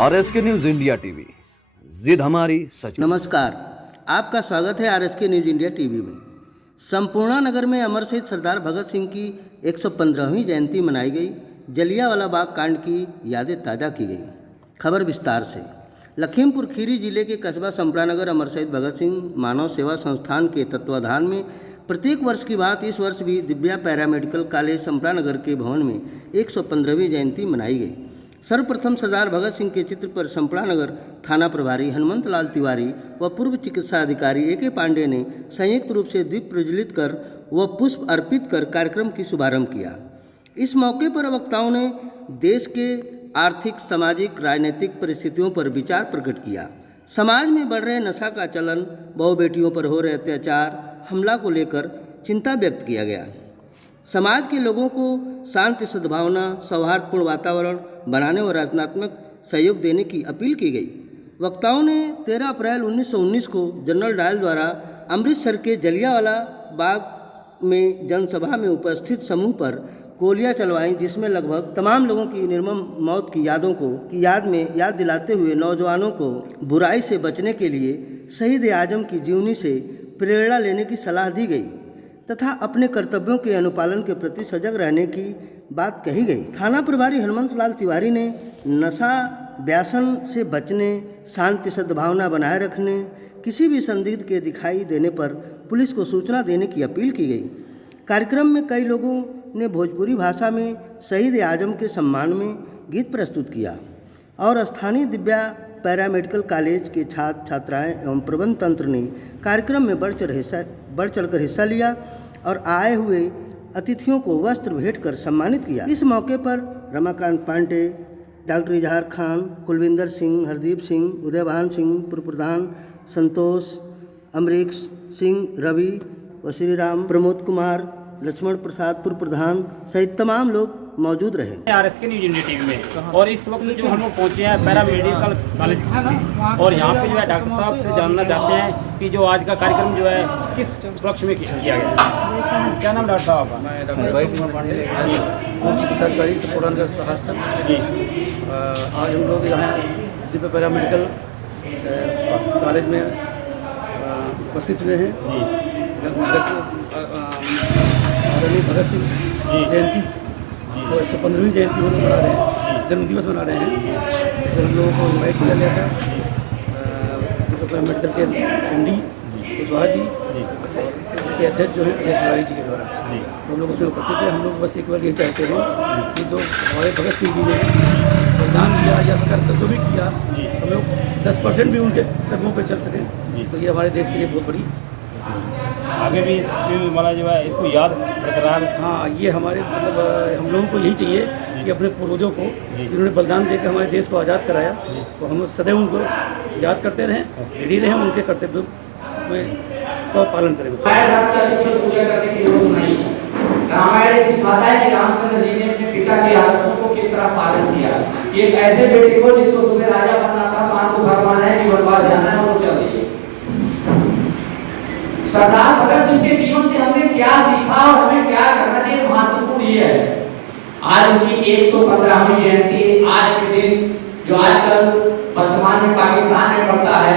RSK news India TV, जिद हमारी सच। नमस्कार, आपका स्वागत है RSK न्यूज इंडिया टीवी में। संपूर्णा नगर में अमर शहीद सरदार भगत सिंह की 115वीं जयंती मनाई गई। जलियांवाला बाग कांड की यादें ताज़ा की गई। खबर विस्तार से। लखीमपुर खीरी जिले के कस्बा संपरानगर अमर शहीद भगत सिंह मानव सेवा संस्थान के तत्वाधान में प्रत्येक वर्ष की बात इस वर्ष भी दिव्या पैरामेडिकल कॉलेज संपरानगर के भवन में 115वीं जयंती मनाई गई। सर्वप्रथम सरदार भगत सिंह के चित्र पर संपरानगर थाना प्रभारी हनुमंत लाल तिवारी व पूर्व चिकित्सा अधिकारी AK पांडे ने संयुक्त रूप से दीप प्रज्वलित कर व पुष्प अर्पित कर कार्यक्रम की शुभारंभ किया। इस मौके पर वक्ताओं ने देश के आर्थिक, सामाजिक, राजनीतिक परिस्थितियों पर विचार प्रकट किया। समाज में बढ़ रहे नशा का चलन, बहु बेटियों पर हो रहे अत्याचार, हमला को लेकर चिंता व्यक्त किया गया। समाज के लोगों को शांति, सद्भावना, सौहार्दपूर्ण वातावरण बनाने और रचनात्मक सहयोग देने की अपील की गई। वक्ताओं ने 13 अप्रैल 1919 को जनरल डायल द्वारा अमृतसर के जलियांवाला बाग में जनसभा में उपस्थित समूह पर गोलियां चलवाईं, जिसमें लगभग तमाम लोगों की निर्मम मौत की याद दिलाते हुए नौजवानों को बुराई से बचने के लिए शहीद आजम की जीवनी से प्रेरणा लेने की सलाह दी गई तथा अपने कर्तव्यों के अनुपालन के प्रति सजग रहने की बात कही गई। थाना प्रभारी हनुमंत लाल तिवारी ने नशा व्यसन से बचने, शांति सद्भावना बनाए रखने, किसी भी संदिग्ध के दिखाई देने पर पुलिस को सूचना देने की अपील की गई। कार्यक्रम में कई लोगों ने भोजपुरी भाषा में शहीद आजम के सम्मान में गीत प्रस्तुत किया और स्थानीय दिव्या पैरामेडिकल कॉलेज के छात्र छात्राएं एवं प्रबंध तंत्र ने कार्यक्रम में बढ़ चढ़कर हिस्सा लिया और आए हुए अतिथियों को वस्त्र भेंट कर सम्मानित किया। इस मौके पर रमाकांत पांडे, डॉक्टर इजहार खान, कुलविंदर सिंह, हरदीप सिंह, उदयभान सिंह पूर्व प्रधान, संतोष, अमरीश सिंह, रवि व श्रीराम, प्रमोद कुमार, लक्ष्मण प्रसाद पूर्व प्रधान सहित तमाम लोग मौजूद रहे। RSK न्यूज इंडिया टीवी में और इस वक्त जो हम लोग पहुंचे हैं पैरामेडिकल कॉलेज में और यहाँ पे जो है डॉक्टर साहब से जानना चाहते हैं कि जो आज का कार्यक्रम जो है किस उपलक्ष्य में किया गया है। क्या नाम डॉक्टर साहब? मैं डॉक्टर भाई कुमार पांडे, सरकारी संपूर्णानगर प्रशासन जी। आज हम लोग यहाँ दिव्य पैरामेडिकल कॉलेज में उपस्थित हुए हैं। आदरणीय भगत सिंह जयंती तो 115वीं जयंती हम लोग मना रहे हैं, जन्मदिवस मना रहे हैं। फिर हम लोगों को इन्वाइट किया गया था पैरामेडिकल के MD कुशवाहा जी और इसके अध्यक्ष जो है अजय तिवारी जी के द्वारा हम लोग उसमें उपस्थित थे। हम लोग बस एक बार ये चाहते हैं कि जो हमारे भगत सिंह जी ने बलिदान दिया या जो भी किया, हम लोग 10% भी उनके कदमों पर चल सकें तो ये हमारे देश के लिए बहुत बड़ी आगे भी हमारा जो है इसको याद बरकरार। हाँ, ये हमारे मतलब हम लोगों को यही चाहिए कि अपने पूर्वजों को जिन्होंने बलिदान देकर हमारे देश को आज़ाद कराया तो हम सदैव उनको याद करते रहें, रेडी रहें, उनके कर्तव्यों का पालन करें। रामायण सिखाता है कि रामचंद्र जी ने अपने पिता के आदर्शों को किस तरह पालन किया। कि एक ऐसे बेटे को जिसको सुबह राजा बनना था, शाम को फरमाना है कि बर्बाद जाना है, वो चल दिए। सरदार भगत सिंह के जीवन से हमने क्या सीखा और हमें क्या करना चाहिए, महत्वपूर्ण ये है। आज उनकी 115वीं जयंती, आज के दिन जो आजकल वर्तमान में पाकिस्तान में पड़ता है,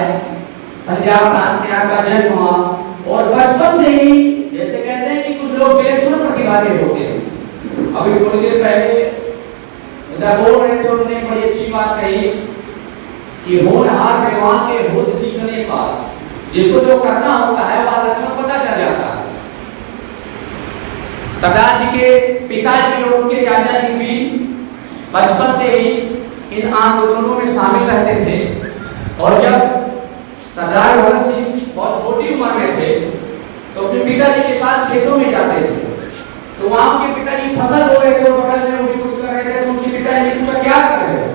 पंजाब प्रांत में आपका जन्म हुआ और बचपन से ही जैसे कहते हैं कि कुछ लोग विलक्षण प्रतिभा के होते हैं। अभी थोड़ी देर पहले जब बोल रहे थे उन्होंने बड़ी अच्छी बात कही कि होनहार विद्वान के होत जीवने पार, जिसको जो करना होता है वह लक्षण पता चल जाता है। सरदार जी के पिताजी और उनके चाचा जी भी बचपन से ही इन आंदोलनों में शामिल रहते थे और जब सरदार भगत सिंह बहुत छोटी उम्र में थे तो अपने पिताजी के साथ खेतों में जाते थे। तो वहां उनके पिताजी फसल हो रहे थे और बगल में उनकी कुछ कर रहे थे। तो उनके पिताजी ने पूछा क्या कर रहे हो?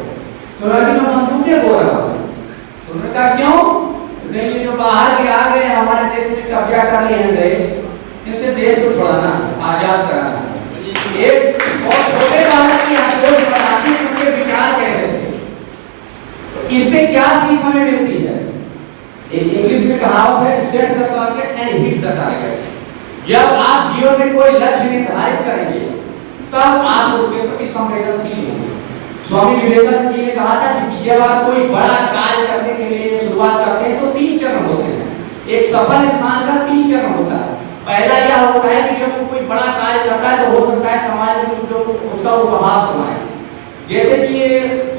तो लड़की मैं बंदूकें बो रहा हूं। तो उन्होंने कहा क्यों? नहीं, जो बाहर के आ गए हमारे देश में कब्जा कर लिए गए, इनसे देश को छुड़ाना, आजाद कराना। एक बहुत छोटे बालक की सोच बनाती उनके विचार कैसे थे। तो इससे क्या सीख हमें मिलती है? एक इंग्लिश में कहावत है, set the target and hit the target. जब आप जीवन में कोई लक्ष्य निर्धारित करेंगे तब आप उसके प्रति संवेदनशील होंगे। स्वामी विवेकानंद जी ने कहा था कि जब आप कोई बड़ा कार्य करने के लिए शुरुआत करते हैं तो 3 चरण होते हैं। एक सफल इंसान का 3 चरण होता है। पहला यह होता है कि जब वो कोई बड़ा कार्य करता है तो हो सकता है समाज में कुछ लोग उसका उपहास हो जाए। जैसे कि ये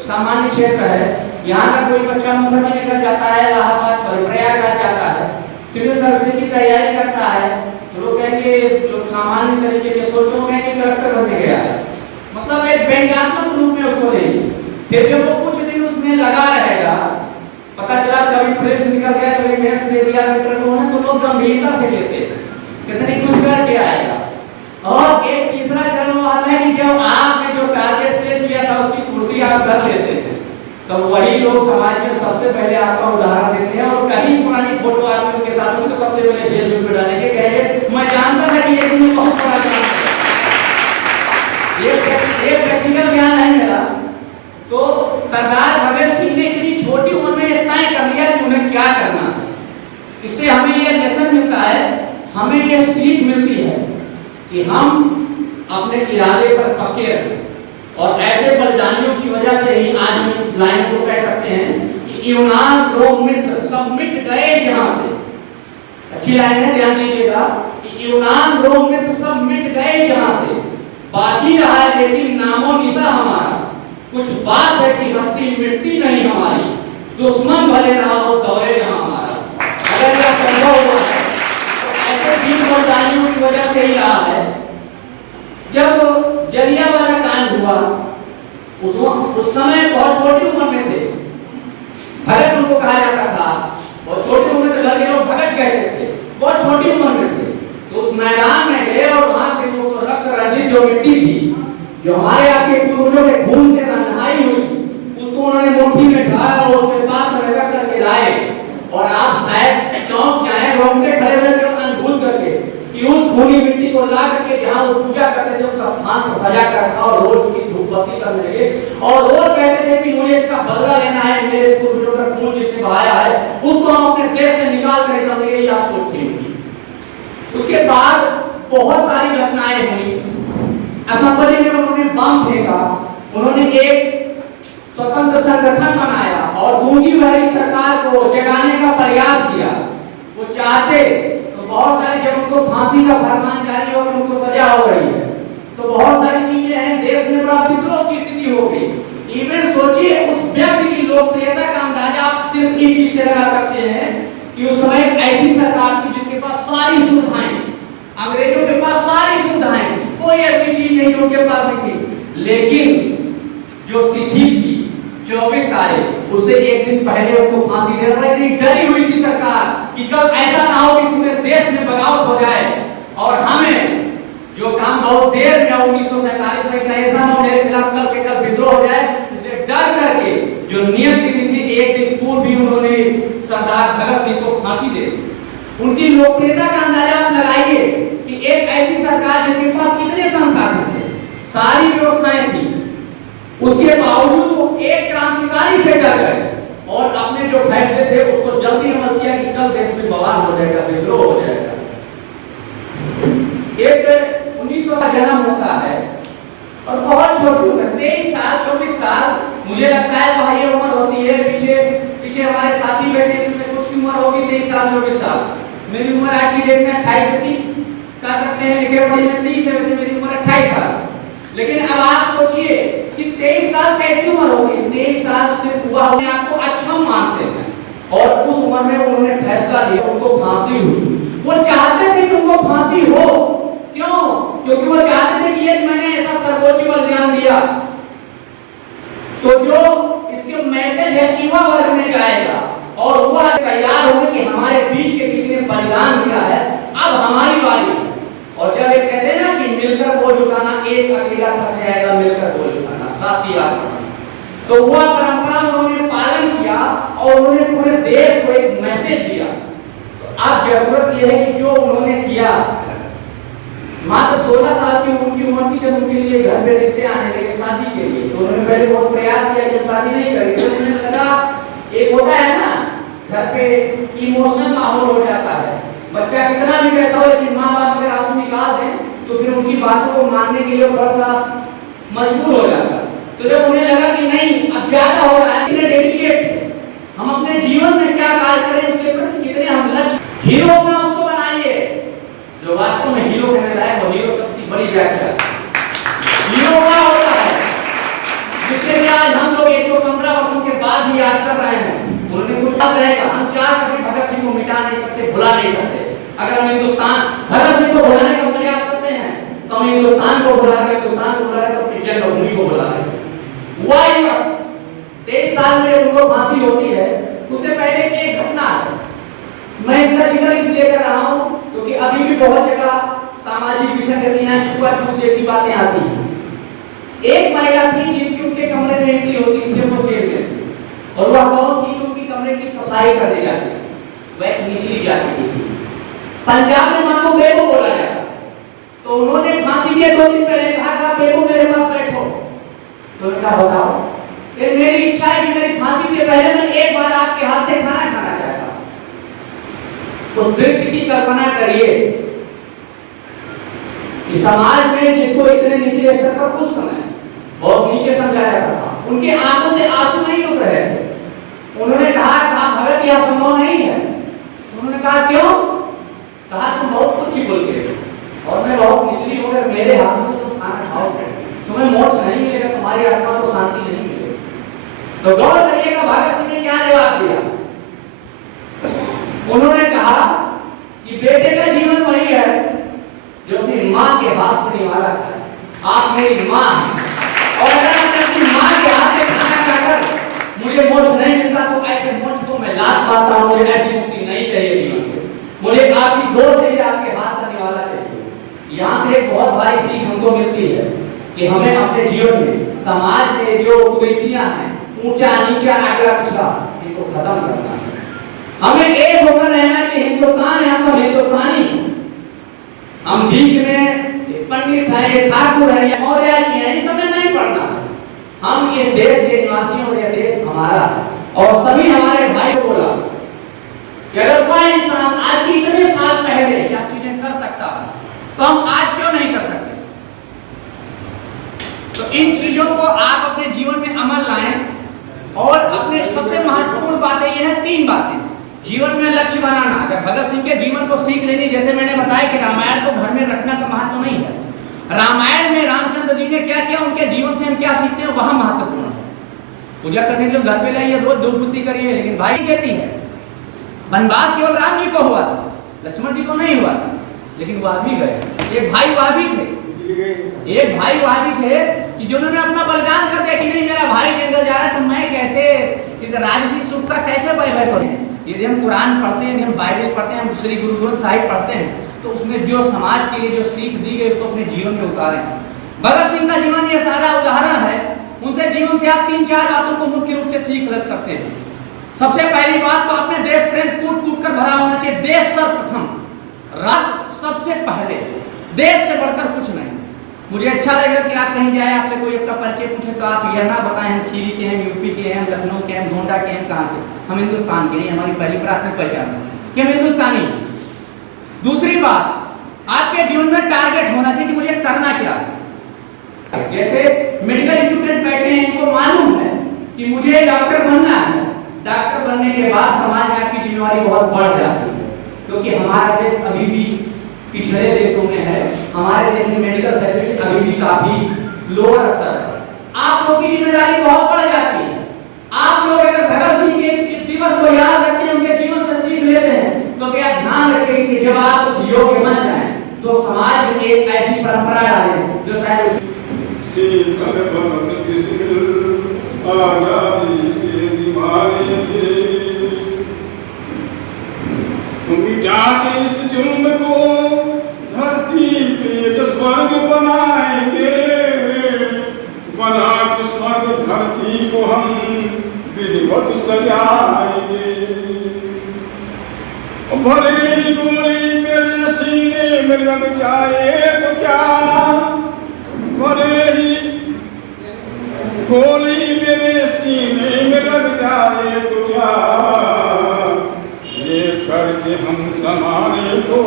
सामान्य क्षेत्र है, यहाँ का कोई बच्चा मुंबई लेकर जाता है, इलाहाबाद प्रयागराज जाता है, सिविल सर्विस की तैयारी करता है, तो लोग कहेंगे, जो सामान्य तरीके के सोचो कहेंगे कलेक्टर बनने गया है, मतलब एक व्यंग्यात्मक रूप में उसको लेंगे। फिर जब वो कुछ दिन उसमें लगा रहेगा, पता चला कभी प्रिलिम्स निकल गया, कभी मेंस दे दिया इंटरव्यू ने, तो लोग गंभीरता से लेते हैं, कहते हैं कुछ करके आएगा। और एक तीसरा चरण वो आता है कि जब आपने जो टारगेट सेट किया था उसकी पूर्ति आप कर लेते हैं, तो वही लोग समाज में सबसे पहले आपका उदाहरण देते हैं और कहीं पुरानी फोटो आती उनके साथ उनको सबसे पहले जेल में डालेंगे, कहेंगे मैं जानता था कि ये तुम्हें बहुत बड़ा काम है। ये प्रैक्टिकल ज्ञान है मेरा। तो सरदार भगत सिंह ने इतनी छोटी उम्र में तय कर लिया कि उन्हें क्या करना है। इससे हमें ये लेसन मिलता है, हमें ये सीख मिलती है कि हम अपने इरादे पर पक्के रहें। और ऐसे बलिदानियों की वजह से ही आज हम इस लाइन को कह सकते हैं कि यूनान रोम मिस्र सब मिट गए यहाँ से। अच्छी लाइन है, ध्यान दीजिएगा कि यूनान रोम मिस्र सब मिट गए यहाँ से, बाकी रहा है लेकिन नामो निशा हमारा, कुछ बात है कि हस्ती मिटती नहीं हमारी, दुश्मन भले रहा हो दौरे जहाँ हमारा। अगर यह संभव हुआ है तो ऐसे वीर बलिदानियों की वजह से ही रहा है। जब जलियांवाला कांड हुआ उस समय बहुत छोटी उम्र में थे, भगत उनको कहा जाता था, और छोटी उम्र में घर के लोग भगत कहते थे, बहुत छोटी उम्र में थे। तो उस मैदान में गए और वहां से वो रक्त रंजित जो मिट्टी थी, जो हमारे आपके पूर्वजों के खून से नहाई हुई, उसको उन्होंने मुट्ठी में ढाला और उसके पास में रख करके लाए। और आप शायद चौंक जाए रोंगटे खड़े हुए अनुभूत करके कि उस खूनी मिट्टी को ला करके जहाँ वो पूजा करते थे उस स्थान को सजा कर रखा और रोज उसकी धूपबत्ती करने लगे और रोज कहते थे कि मुझे इसका बदला लेना है, मेरे पूर्वजों का खून जिसने बहाया है उसको हम अपने देश से निकाल कर एकदम ये या सोचते हैं। उसके बाद बहुत सारी घटनाएं हुई। असेंबली में उन्होंने बम फेंका, उन्होंने एक स्वतंत्र संगठन बनाया और गूंगी भरी सरकार को जगाने का प्रयास किया। वो चाहते तो बहुत सारी, जब उनको फांसी का फरमान जारी हो गया, उनको सजा हो रही है, तो बहुत सारी चीजें हैं, देश में बड़ा विद्रोह की स्थिति हो गई। इवन सोचिए उस व्यक्ति की लोकप्रियता का अंदाजा आप सिर्फ एक चीज से लगा सकते हैं कि उस समय एक ऐसी सरकार थी जिसके पास सारी सुविधाएं, अंग्रेजों के पास सारी सुविधाएं, कोई ऐसी चीज नहीं जो उनके पास नहीं थी। लेकिन जो तिथि थी 24 तारीख, उससे एक दिन पहले उनको फांसी दे रहा है। डरी हुई थी सरकार कि कल ऐसा ना हो कि पूरे देश में बगावत हो जाए और हमें जो काम बहुत देर में 1947 में ऐसा ना हो मेरे खिलाफ कल के कल विद्रोह हो जाए, इसलिए डर करके जो नियत तिथि से एक दिन पूर्व भी उन्होंने सरदार भगत सिंह को फांसी दे दी। उनकी लोकप्रियता का अंदाजा आप लगाइए कि एक ऐसी सरकार जिसके पास कितने संसाधन थे, सारी व्यवस्थाएं थी, उसके बावजूद वो एक क्रांतिकारी से डर गए और अपने जो फैसले थे उसको जल्दी अमल किया कि कल देश में बवाल हो जाएगा, विद्रोह हो जाएगा। एक 1900 का जन्म होता है और बहुत छोटी उम्र, 23 साल 24 साल, मुझे लगता है वह ये उम्र होती है। पीछे हमारे साथी बैठे जिनसे कुछ की उम्र होगी 23 साल 24 साल, मेरी उम्र आज की डेट में 28 से 30 कह सकते हैं, लिखे पढ़े में 30 है, वैसे मेरी उम्र 28 साल। लेकिन अब आप सोचिए कि 23 साल कैसी उम्र होगी, 23 साल सिर्फ हुआ होने आपको अक्षम मानते हैं और उस उम्र में उन्होंने फैसला लिया, उनको फांसी हुई। वो चाहते थे कि उनको फांसी हो, क्यों? क्योंकि वो चाहते थे कि यदि मैंने ऐसा सर्वोच्च बलिदान दिया तो जो इसके मैसेज है युवा वर्ग में जाएगा और वह तैयार होंगे कि हमारे बीच के किसी ने बलिदान दिया है, अब हमारी बारी है। और जब एक कहते हैं ना कि मिलकर बोझ उठाना, एक अकेला थक जाएगा, मिलकर बोझ उठाना, साथी आत्मा, तो वह परंपरा उन्होंने पालन किया और उन्होंने पूरे देश को एक मैसेज दिया। तो अब जरूरत यह है कि जो उन्होंने किया, मात्र 16 साल की उनकी उम्र थी जब उनके लिए घर में रिश्ते आने लगे शादी के लिए, तो उन्होंने पहले बहुत प्रयास किया कि शादी नहीं करेंगे। तो उन्हें लगा, एक होता है ना घर पे इमोशनल माहौल हो जाता है, बच्चा कितना भी कैसा हो लेकिन माँ बाप अगर आंसू निकाल दें तो फिर उनकी बातों को मानने के लिए थोड़ा सा मजबूर हो जाता है। तो जब उन्हें लगा कि नहीं, अब ज्यादा हो रहा है, कितने डेडिकेट थे, हम अपने जीवन में क्या कार्य करें उसके प्रति कितने हम लक्ष्य, हीरो अपना उसको बनाइए जो वास्तव में हीरो कहने लायक, वो हीरो सबकी बड़ी व्याख्या है। हीरो क्या होता है जिसके लिए आज हम लोग 115 वर्षों के बाद भी याद कर रहे हैं, उन्होंने कुछ याद रहेगा। हम चार कभी भगत सिंह को मिटा नहीं सकते, भुला नहीं सकते। अगर हम हिंदुस्तान भगत सिंह को भुलाने का प्रयास करते हैं तो हम हिंदुस्तान को भुला रहे, हिंदुस्तान को भुला रहे तो अपनी जन्मभूमि को भुला रहे। हुआ ही 23 साल में उनको फांसी होती है, उससे पहले की एक घटना है, मैं इसका जिक्र इसलिए कर रहा हूँ क्योंकि अभी भी बहुत जगह सामाजिक विसंगतियां, छुआछूत जैसी बातें आती हैं। एक महिला थी जिनकी उनके कमरे में एंट्री होती थी जब वो जेल में थी, और वह कौन थी? उनकी कमरे की सफाई करने जाती थी, वह एक निचली जाति की थी। पंजाब में मां को बेबो बोला जाता, तो उन्होंने फांसी के 2 दिन पहले कहा था बेबो मेरे पास बैठो, तो उन्होंने कहा बताओ, ये मेरी इच्छा है कि मेरी फांसी से पहले मैं एक बार आपके हाथ से खाना खाना चाहता हूं। तो दृश्य की कल्पना करिए कि समाज में जिसको इतने निचले स्तर पर उस समय बहुत नीचे समझाया जाता था, उनके आंखों से आंसू नहीं रुक रहे थे। उन्होंने कहा भगत यह संभव नहीं है। उन्होंने कहा क्यों? कहा तुम बहुत कुछ बोलते हो और मैं बहुत निचली होकर मेरे हाथों से तुम खाना खाओगे, तुम्हें मोक्ष नहीं मिलेगा, तुम्हारी आत्मा को शांति नहीं मिलेगी। तो गौर करिएगा भगत सिंह ने क्या जवाब दिया। उन्होंने कहा कि बेटे का जीवन वही है जो अपनी मां के हाथ से निवाला है। आप मेरी मां और अगर मैं अपनी मां के हाथ से खाना खाकर मुझे मोक्ष नहीं मिलता तो ऐसे मोक्ष को मैं लात मारता हूं। मुझे ऐसी मुक्ति नहीं चाहिए जीवन से, मुझे आपकी गोद चाहिए, आपके हाथ का निवाला चाहिए। यहाँ से एक बहुत भारी सीख हमको मिलती है कि हमें अपने जीवन में समाज में जो कुरीतियां हैं, ऊंचा नीचा अगला पिछला, इनको खत्म करना है। हमें एक होकर रहना कि हिंदुस्तान है, हम हिंदुस्तानी, हम बीच में पंडित है, ठाकुर है, मौर्य है, इन सब में नहीं पढ़ना। हम इस देश के निवासी और यह देश हमारा है। और सभी हमारे भाई को बोला कि अगर कोई इंसान आज की इतने साल पहले क्या चीजें कर सकता है तो हम आज क्यों नहीं कर सकते। तो इन चीजों को आप अपने जीवन में अमल लाएं। और अपने सबसे महत्वपूर्ण बातें ये हैं, 3 बातें जीवन में लक्ष्य बनाना। अगर भगत सिंह के जीवन को सीख लेनी, जैसे मैंने बताया कि रामायण को घर में रखना का महत्व नहीं है। रामायण में रामचंद्र जी ने क्या किया, उनके जीवन से हम क्या सीखते हैं, वह महत्वपूर्ण है। पूजा करने के लिए घर पे लाइए, रोज दूध बुद्धि करिए, लेकिन भाई कहती है वनवास केवल राम जी को हुआ था, लक्ष्मण जी को नहीं हुआ था, लेकिन वह भी गए। एक भाई वह भी थे, एक भाई वह भी थे कि जिन्होंने अपना बलिदान कर दिया कि नहीं मेरा भाई जंगल जा रहा है तो मैं कैसे इस राजसी सुख का कैसे वैभव करूं। यदि हम कुरान पढ़ते हैं, यदि हम बाइबल पढ़ते हैं, हम श्री गुरु ग्रंथ साहिब पढ़ते हैं, तो उसमें जो समाज के लिए जो सीख दी गई उसको अपने जीवन में उतारें। भगत सिंह का जीवन ये सादा उदाहरण है। उनसे जीवन से आप 3-4 बातों को मुख्य रूप से सीख रख सकते हैं। सबसे पहली बात तो अपने देश प्रेम कूट कूट कर भरा होना चाहिए। देश सर्वप्रथम, राष्ट्र सबसे पहले, देश से बढ़कर कुछ नहीं। मुझे अच्छा लगेगा कि आप कहीं जाए, आपसे कोई अपना परिचय पूछे तो आप यह ना बताएं हम खीरी के हैं, यूपी के हैं, लखनऊ के हैं, गोंडा के हैं, कहाँ के। हम हिंदुस्तान के हैं, हमारी पहली प्राथमिक पहचान है कि हम हिंदुस्तानी हैं। दूसरी बात, आपके जीवन में टारगेट होना चाहिए कि मुझे करना क्या है। जैसे मेडिकल स्टूडेंट बैठे हैं, इनको मालूम है कि मुझे डॉक्टर बनना है। डॉक्टर बनने के बाद समाज में आपकी जिम्मेवारी बहुत बढ़ जाती है, क्योंकि हमारा देश अभी भी पिछड़े देशों में है। हमारे देश में मेडिकल फैसिलिटी अभी भी काफी लोअर स्तर पर। आप लोगों की जिम्मेदारी बहुत बढ़ जाती है। आप लोग अगर भगत सिंह के इस दिवस को याद रखते हैं, उनके जीवन से सीख लेते हैं, तो क्या ध्यान रखेंगे कि जब आप उस योग्य बन जाएं तो समाज में एक ऐसी परंपरा डालें जो शायद तुम जाके इस जुल्म को धरती पे एक स्वर्ग बनाएंगे, बना के स्वर्ग धरती को हम विधिवत सजाएंगे। भले ही गोली मेरे सीने में लग जाए तो क्या, भले ही गोली मेरे सीने में लग जाए तो क्या, ये करके हम ज़माने को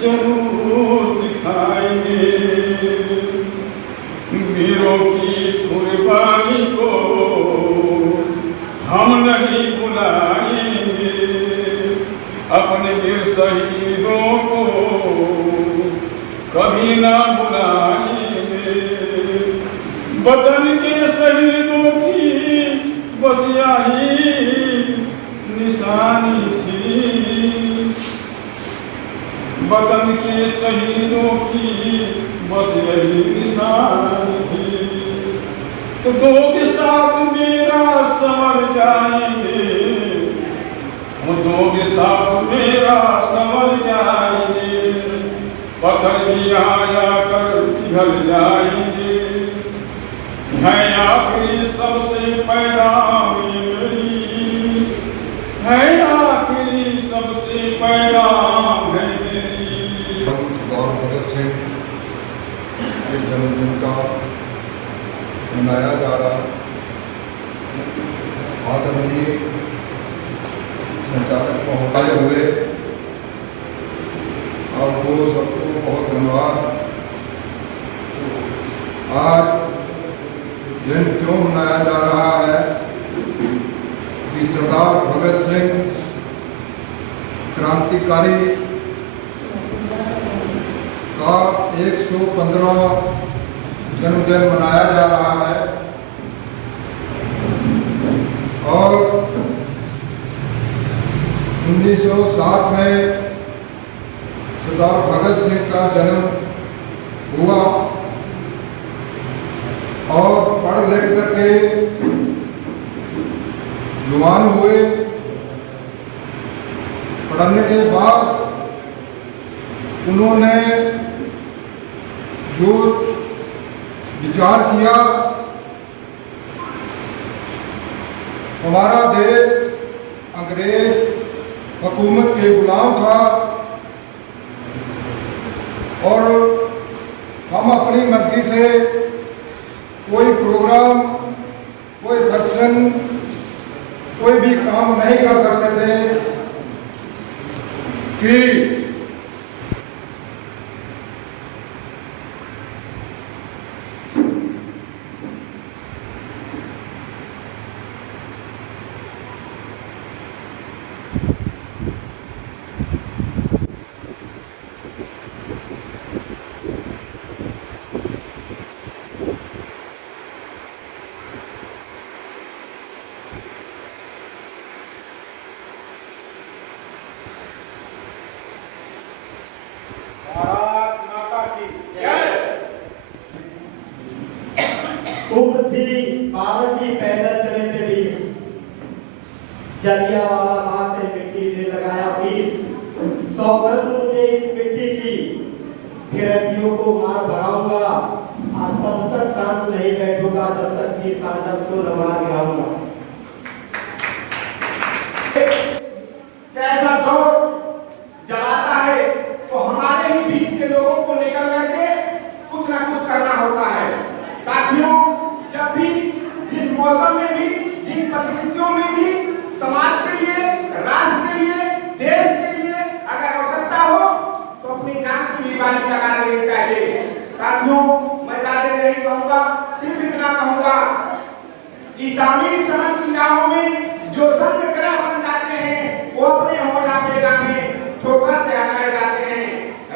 जरूर दिखाएंगे। वीरों की कुर्बानी को वतन के शहीदों की बस यही निशानी थी, वतन के शहीदों की बस यही निशानी थी। तो दो के साथ मेरा संवर जाएंगे, दो के साथ मेरा संवर जाएंगे, पत्थर भी आया कर पिघल जाएंगे। है आखिरी सबसे पैगाम मेरी, है आखिरी सबसे पैगाम है मेरी। सरदार भगत सिंह के जन्मदिन का मनाया जा रहा आदरणीय संचालक महोदय हुए, आपको सबको बहुत धन्यवाद। आज दिन क्यों मनाया जा रहा है कि सरदार भगत सिंह क्रांतिकारी का 115वां जन्मदिन मनाया जा रहा है और 1907 में सरदार भगत सिंह का जन्म हुआ और पढ़ लिख करके जवान हुए। पढ़ने के बाद उन्होंने जो विचार किया, हमारा देश अंग्रेज हुकूमत के गुलाम था और हम अपनी मर्जी से कोई प्रोग्राम, कोई फंक्शन, कोई भी काम नहीं कर सकते थे कि उम्र थी भारत की पैदल चले थे 20, जलियांवाला बाग से मिट्टी ने लगाया फीस। सौगंध मुझे इस मिट्टी की, फिरंगियों को मार भगाऊंगा और तब तक शांत नहीं बैठूंगा जब तक कि सांडव को न मार गिराऊंगा। कैसा दौर जब आता है तो हमारे ही बीच के लोगों को निकल करके कुछ ना कुछ करना होता है। साथियों, जब भी जिस मौसम में भी, जिन परिस्थितियों में भी समाज के लिए, राष्ट्र के लिए, देश के लिए अगर आवश्यकता हो तो अपनी जान की भी बाजी लगा लेनी चाहिए। साथियों, मैं ज्यादा नहीं कहूँगा, सिर्फ इतना कहूँगा कि तामीर चमन की राहों में जो संग ग्रह बन जाते हैं वो अपने हो या बेगाने ठोकर से हटाए जाते हैं।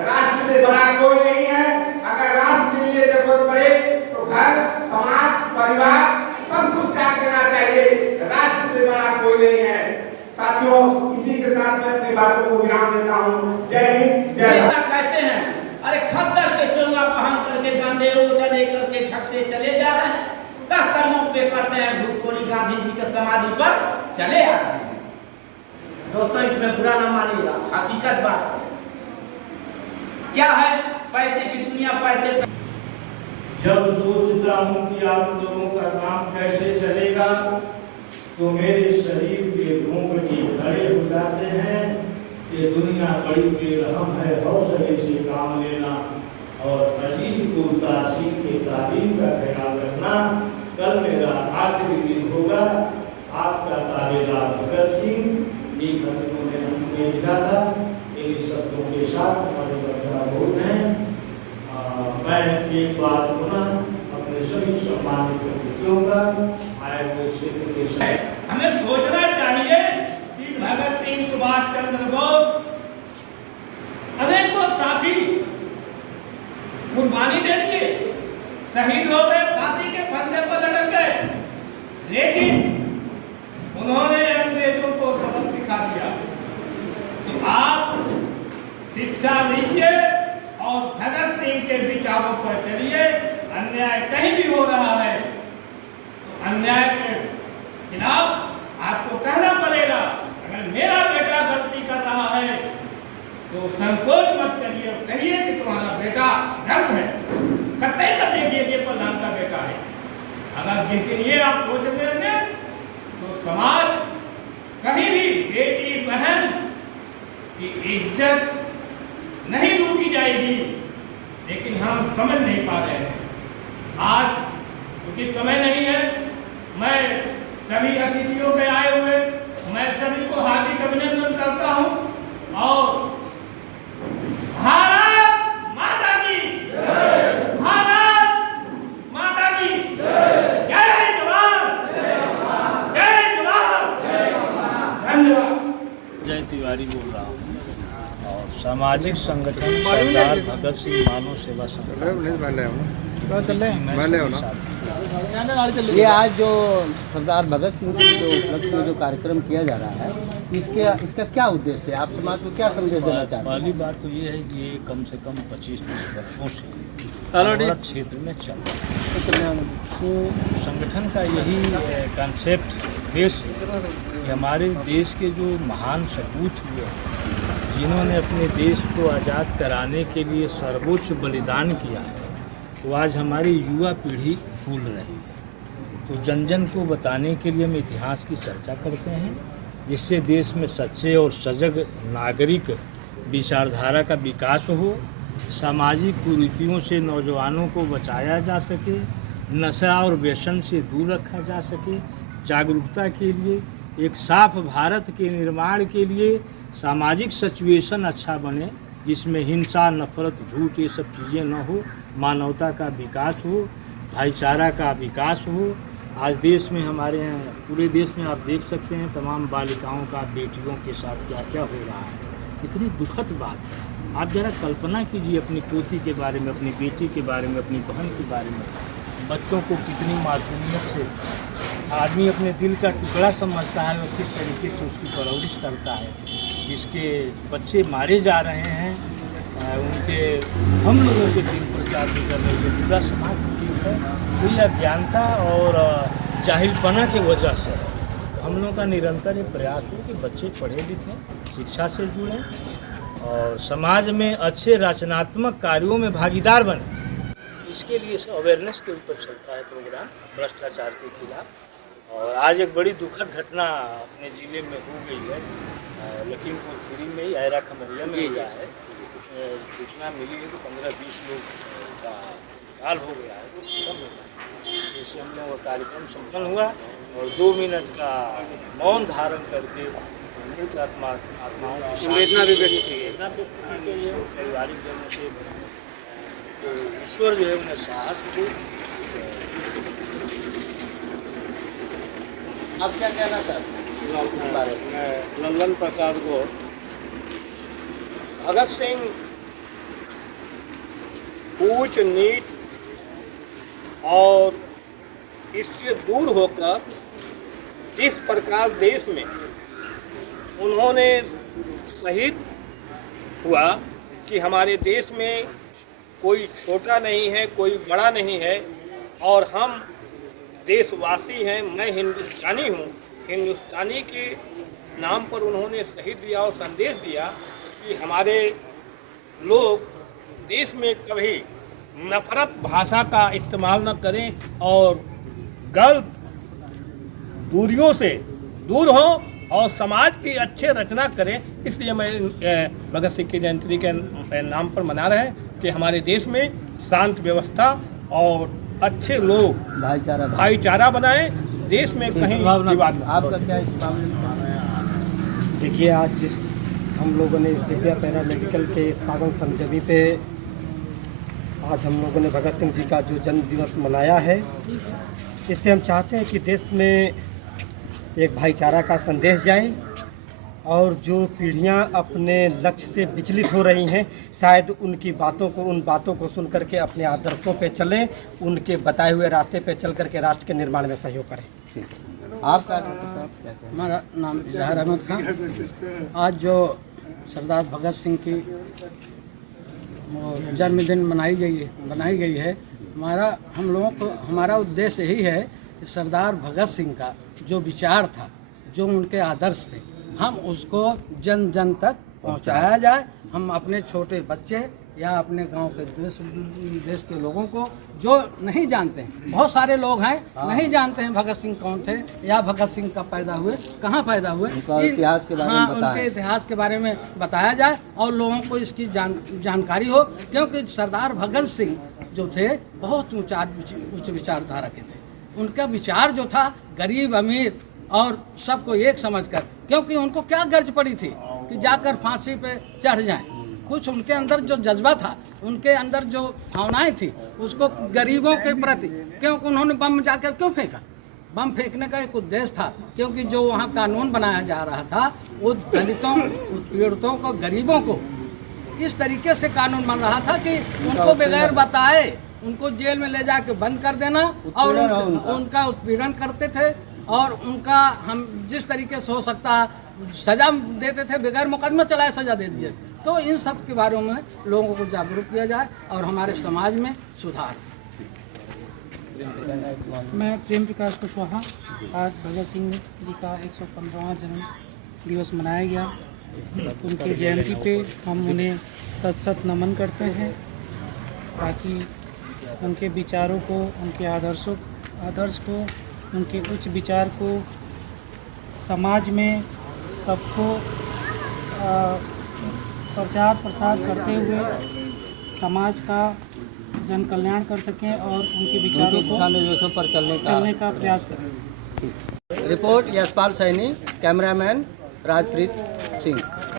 राष्ट्र से बड़ा कोई नहीं है। अगर राष्ट्र के लिए जरूरत पड़े तो घर, समाज, परिवार सब कुछ त्याग देना चाहिए। राष्ट्र से बड़ा कोई नहीं है। साथियों, इसी के साथ मैं अपनी बातों को विराम देता हूँ। जय हिंद, जय भारत। कैसे हैं? अरे खद्दर के चोंगा पहन करके गांधे उल्टा लेकर के ठगते चले जा रहे हैं। 10 कदमों पे करते हैं घुसखोरी, गांधी जी के समाधि पर चले आ रहे हैं। दोस्तों, इसमें बुरा न मानिएगा, हकीकत बात है। क्या है? पैसे की दुनिया, पैसे। जब सोचता हूँ कि आप लोगों का काम कैसे चलेगा तो मेरे शरीर के घोंघटे खड़े हो जाते हैं। ये दुनिया बड़ी बेरहम है, हौसले से काम लेना और अजीज को तासीर के तालीम का ख्याल रखना। कल मेरा आखिरी दिन होगा। आपका ताबेदार भगत सिंह एक खतों में हमने लिखा था। इन शब्दों के साथ हमारे बच्चा बहुत हैं। मैं एक बार पुनः अपने सभी सम्मानित अतिथियों का आए हुए क्षेत्र के साथ हमें सोचना चाहिए कि भगत सिंह, सुभाष चंद्र बोस, अनेकों साथी कुर्बानी दे दिए, शहीद हो गए, फांसी के तो संकोच मत करिए और कहिए कि तुम्हारा बेटा व्यर्थ है। कतई मत देखिए कि प्रधान का बेटा है। अगर जिनके लिए आप सोचते रहेंगे तो समाज कहीं भी बेटी बहन की इज्जत नहीं लूटी जाएगी। लेकिन हम समझ नहीं पा रहे हैं। आज क्योंकि समय नहीं है, मैं सभी अतिथियों के आए हुए मैं सभी को हार्दिक अभिनंदन करता हूं और भारत माता की जय, भारत माता की जय, जय जवान जय जवान धन्यवाद। जय तिवारी बोल रहा हूँ और सामाजिक संगठन सरदार भगत सिंह मानव सेवा संस्थान ये आज जो सरदार भगत सिंह की जो उपलक्ष्य में जो कार्यक्रम किया जा रहा है, इसका क्या उद्देश्य है? आप समाज को क्या संदेश देना चाहते हैं? पहली बात तो ये है कि ये कम से कम 25-30 वर्षों से हमारे क्षेत्र में चल रहा है। तो संगठन का यही कॉन्सेप्ट देश कि हमारे देश के जो महान सपूत हुए जिन्होंने अपने देश को आज़ाद कराने के लिए सर्वोच्च बलिदान किया है, तो आज हमारी युवा पीढ़ी भूल रही है। तो जन जन को बताने के लिए हम इतिहास की चर्चा करते हैं, जिससे देश में सच्चे और सजग नागरिक विचारधारा का विकास हो, सामाजिक कुरीतियों से नौजवानों को बचाया जा सके, नशा और व्यसन से दूर रखा जा सके, जागरूकता के लिए, एक साफ भारत के निर्माण के लिए सामाजिक सिचुएशन अच्छा बने, जिसमें हिंसा, नफरत, झूठ ये सब चीज़ें न हो, मानवता का विकास हो, भाईचारा का विकास हो। आज देश में हमारे यहाँ पूरे देश में आप देख सकते हैं तमाम बालिकाओं का बेटियों के साथ क्या क्या हो रहा है, कितनी दुखद बात है। आप ज़रा कल्पना कीजिए अपनी पोती के बारे में, अपनी बेटी के बारे में, अपनी बहन के बारे में, बच्चों को कितनी मासूमियत से आदमी अपने दिल का टुकड़ा समझता है और किस तरीके से उसकी परवरिश करता है। जिसके बच्चे मारे जा रहे हैं उनके हम लोगों के दिल पर जागरूक कर रहे हैं, पूरा समाज ठीक है। तो ये अज्ञानता और जाहिलपना की वजह से हम लोगों का निरंतर ये प्रयास हो कि बच्चे पढ़े लिखें, शिक्षा से जुड़ें और समाज में अच्छे रचनात्मक कार्यों में भागीदार बने। इसके लिए अवेयरनेस के ऊपर चलता है प्रोग्राम भ्रष्टाचार के खिलाफ। और आज एक बड़ी दुखद घटना अपने ज़िले में हो गई है, लखीमपुर खीरी में ही आयरा खमरिया में हुआ है। सूचना मिली है कि 15-20 लोग का हाल हो गया है, तो खत्म हो गया। जैसे हम लोगों का कार्यक्रम संपन्न हुआ और 2 मिनट का मौन धारण करके मृत आत्माओं की संवेदना भी व्यक्त की गई है पारिवारिक जनों से। तो ईश्वर जो है उन्हें साहस दे। आप क्या कहना चाहते हैं? मैं लल्लन प्रसाद को भगत सिंह ऊंच नीच और इससे दूर होकर जिस प्रकार देश में उन्होंने शहीद हुआ कि हमारे देश में कोई छोटा नहीं है, कोई बड़ा नहीं है और हम देशवासी हैं। मैं हिंदुस्तानी हूँ। हिंदुस्तानी के नाम पर उन्होंने शहीद दिया और संदेश दिया कि हमारे लोग देश में कभी नफरत भाषा का इस्तेमाल न करें और गलत दूरियों से दूर हों और समाज की अच्छे रचना करें। इसलिए मैं भगत सिंह की जयंती के नाम पर मना रहे हैं कि हमारे देश में शांत व्यवस्था और अच्छे लोग भाईचारा बनाएं, देश में कहीं विवाद। आपका क्या इस मामले में? देखिए, आज हम लोगों ने इस दिव्या पैरा मेडिकल के इस पावन संजमी पे आज हम लोगों ने भगत सिंह जी का जो जन्म दिवस मनाया है। इससे हम चाहते हैं कि देश में एक भाईचारा का संदेश जाए और जो पीढ़ियां अपने लक्ष्य से विचलित हो रही हैं, शायद उन बातों को सुन करके अपने आदर्शों पे चलें, उनके बताए हुए रास्ते पे चल करके राष्ट्र के निर्माण में सहयोग करें। आपका हमारा नाम इजहार अहमद खान। आज जो सरदार भगत सिंह की जन्मदिन बनाई गई है, हमारा उद्देश्य यही है कि सरदार भगत सिंह का जो विचार था, जो उनके आदर्श थे, हम उसको जन जन तक पहुंचाया जाए। हम अपने छोटे बच्चे या अपने गांव के देश के लोगों को जो नहीं जानते हैं, बहुत सारे लोग हैं नहीं जानते हैं भगत सिंह कौन थे या भगत सिंह कब पैदा हुए, कहाँ पैदा हुए, इतिहास के बारे में बताएं। उनके इतिहास के बारे में बताया जाए और लोगों को इसकी जानकारी हो। क्योंकि सरदार भगत सिंह जो थे बहुत उच्च विचारधारा के थे। उनका विचार जो था गरीब अमीर और सबको एक समझकर, क्योंकि उनको क्या गर्ज पड़ी थी कि जाकर फांसी पे चढ़ जाएं। कुछ उनके अंदर जो जज्बा था, उनके अंदर जो भावनाएं थी, उसको गरीबों के प्रति, क्योंकि उन्होंने बम जाकर क्यों फेंका? बम फेंकने का एक उद्देश्य था, क्योंकि जो वहाँ कानून बनाया जा रहा था वो दलितों, पीड़ितों को, गरीबों को इस तरीके से कानून बन रहा था कि उनको बगैर बताए उनको जेल में ले जाके बंद कर देना और उनका उत्पीड़न करते थे और उनका हम जिस तरीके से हो सकता सजा देते थे, बगैर मुकदमा चलाए सजा दे दिए। तो इन सब के बारे में लोगों को जागरूक किया जाए और हमारे समाज में सुधार। मैं प्रेम प्रकाश कुशवाहा। आज भगत सिंह जी का 115वां जन्म दिवस मनाया गया। उनके जयंती पे हम उन्हें सत सत नमन करते हैं ताकि उनके विचारों को, उनके आदर्श को, उनके उच्च विचार को समाज में सबको प्रचार प्रसार करते हुए समाज का जन कल्याण कर सकें और उनके विचारों को पर चलने का प्रयास करें। Report Yashpal Saini, cameraman Rajpreet Singh.